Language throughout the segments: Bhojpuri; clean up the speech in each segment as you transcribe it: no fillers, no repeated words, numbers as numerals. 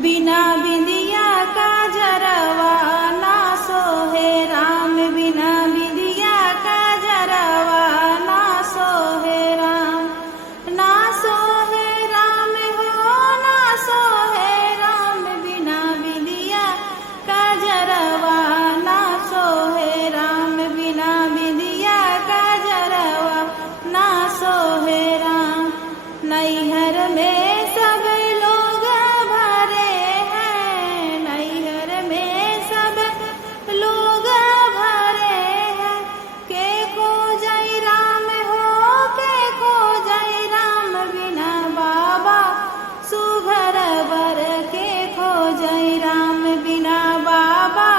बिना बिंदिया का जरवा ना सोहे राम, बिना बिंदिया का जरवा ना सोहे राम। ना सोहे राम हो ना सोहे राम, बिना बिंदिया का जरवा ना सोहे राम, बिना बिंदिया का जरवा ना सोहे राम। नैहर में सब लोग भरे हैं, नैहर में सब लोग भरे हैं। के खोजै राम हो, के खोजै राम, बिना बाबा सुघर बर के खोजै राम, बिना बाबा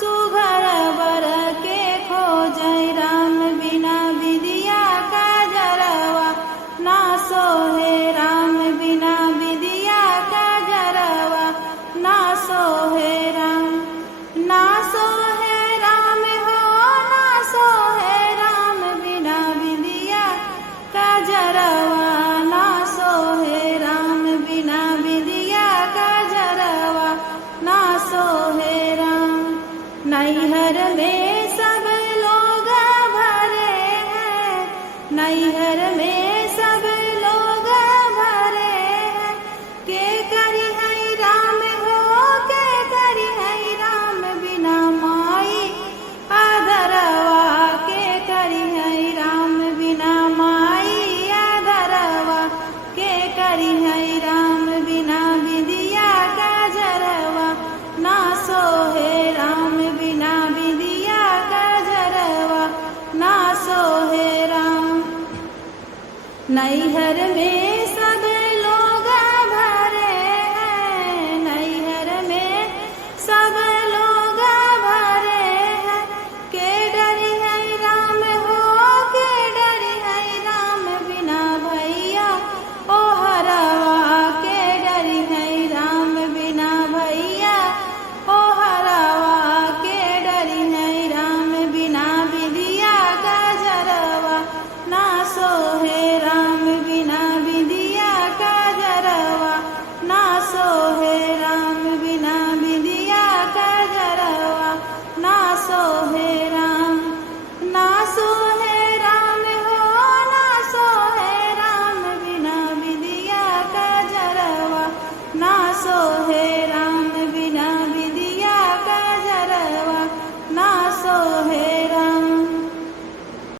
सुघर बर के खोजै राम। बिना बिंदिया का जरवा ना सोहे राम, बिना बिंदिया का जरवा ना सोहे राम। ना सोहे राम हो ना सोहे राम, बिना बिंदिया का जरवा ना सोहे राम, बिना बिंदिया का जरवा ना सोहे राम। नैहर में सब लोग भरे हैं, नैहर में सब लोग भरे हैं। के करी है राम हो, के करी है राम, बिना माई आदरवा के करी है राम, बिना माई आदरवा के करी है राम। बिना बिंदिया का जरवा ना सोहे राम, बिना बिंदिया का जरवा ना सोहे राम। नैहर में